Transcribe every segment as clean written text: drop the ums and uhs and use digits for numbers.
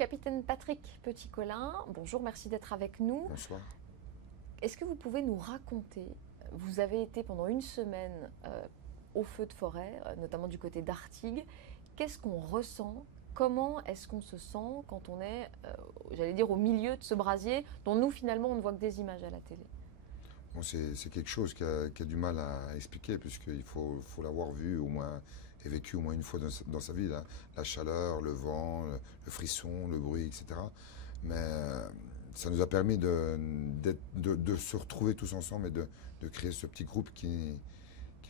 Capitaine Patrick Petit-Colin, bonjour, merci d'être avec nous. Bonsoir. Est-ce que vous pouvez nous raconter, vous avez été pendant une semaine au feu de forêt, notamment du côté d'Artigues, qu'est-ce qu'on ressent? Comment est-ce qu'on se sent quand on est, j'allais dire, au milieu de ce brasier dont nous, finalement, on ne voit que des images à la télé? Bon, c'est quelque chose qui a du mal à expliquer, puisqu'il faut l'avoir vu au moins et vécu au moins une fois dans sa vie, là. La chaleur, le vent, le frisson, le bruit, etc. Mais ça nous a permis de se retrouver tous ensemble et de créer ce petit groupe qui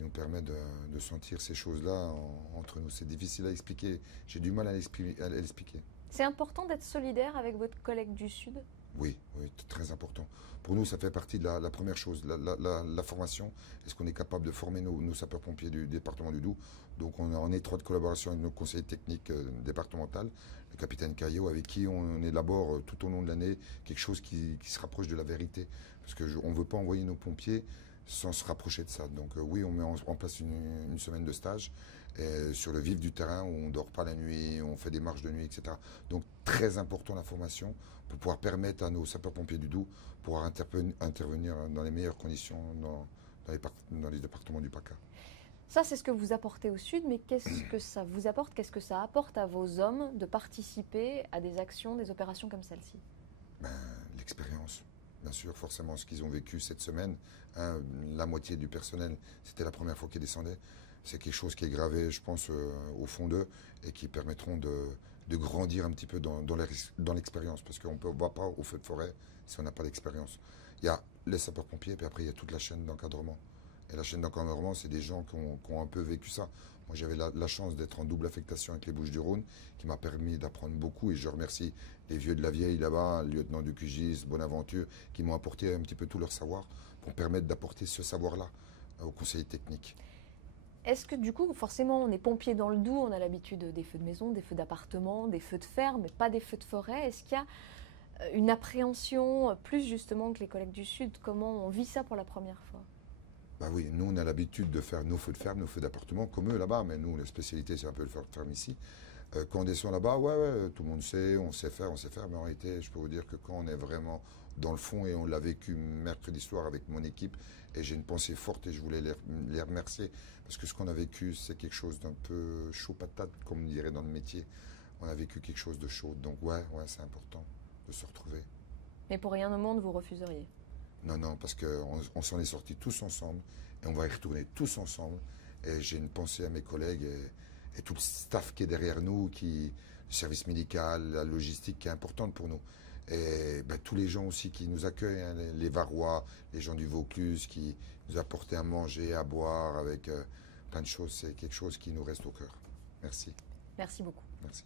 nous permet de sentir ces choses-là entre nous. C'est difficile à expliquer. J'ai du mal à l'expliquer. C'est important d'être solidaire avec votre collègue du Sud? Oui, oui, très important. Pour nous, ça fait partie de la première chose, la formation. Est-ce qu'on est capable de former nos sapeurs-pompiers du département du Doubs? Donc on est en étroite collaboration avec nos conseillers techniques départemental, le capitaine Caillot, avec qui on élabore tout au long de l'année quelque chose qui se rapproche de la vérité. Parce qu'on ne veut pas envoyer nos pompiers sans se rapprocher de ça. Donc oui, on met en place une semaine de stage sur le vif du terrain où on ne dort pas la nuit, on fait des marches de nuit, etc. Donc très important la formation pour pouvoir permettre à nos sapeurs-pompiers du Doubs pouvoir intervenir dans les meilleures conditions dans les départements du PACA. Ça, c'est ce que vous apportez au Sud, mais qu'est-ce que ça vous apporte, qu'est-ce que ça apporte à vos hommes de participer à des actions, des opérations comme celle-ci? L'expérience. Bien sûr, forcément, ce qu'ils ont vécu cette semaine, hein, la moitié du personnel, c'était la première fois qu'ils descendaient. C'est quelque chose qui est gravé, je pense, au fond d'eux et qui permettront de grandir un petit peu dans l'expérience. Parce qu'on ne va pas au feu de forêt si on n'a pas d'expérience. Il y a les sapeurs-pompiers, puis après, il y a toute la chaîne d'encadrement. Et la chaîne d'encadrement, c'est des gens qui ont un peu vécu ça. Moi, j'avais la chance d'être en double affectation avec les Bouches-du-Rhône, qui m'a permis d'apprendre beaucoup. Et je remercie les vieux de la vieille là-bas, le lieutenant du QGIS, Bonaventure, qui m'ont apporté un petit peu tout leur savoir pour permettre d'apporter ce savoir-là aux conseillers techniques. Est-ce que du coup, forcément, on est pompier dans le Doubs, on a l'habitude des feux de maison, des feux d'appartement, des feux de ferme, mais pas des feux de forêt. Est-ce qu'il y a une appréhension, plus justement que les collègues du Sud? Comment on vit ça pour la première fois? Bah oui, nous on a l'habitude de faire nos feux de ferme, nos feux d'appartement, comme eux là-bas, mais nous la spécialité c'est un peu le feu de ferme ici. Quand on descend là-bas, ouais, tout le monde sait, on sait faire, mais en réalité, je peux vous dire que quand on est vraiment dans le fond, et on l'a vécu mercredi soir avec mon équipe, et j'ai une pensée forte et je voulais les remercier, parce que ce qu'on a vécu, c'est quelque chose d'un peu chaud patate, comme on dirait dans le métier. On a vécu quelque chose de chaud, donc ouais, c'est important de se retrouver. Mais pour rien au monde, vous refuseriez? Non, non, parce qu'on s'en est sortis tous ensemble et on va y retourner tous ensemble. Et j'ai une pensée à mes collègues et tout le staff qui est derrière nous, le service médical, la logistique qui est importante pour nous. Et ben, tous les gens aussi qui nous accueillent, hein, les Varois, les gens du Vaucluse qui nous apportent à manger, à boire avec plein de choses. C'est quelque chose qui nous reste au cœur. Merci. Merci beaucoup. Merci.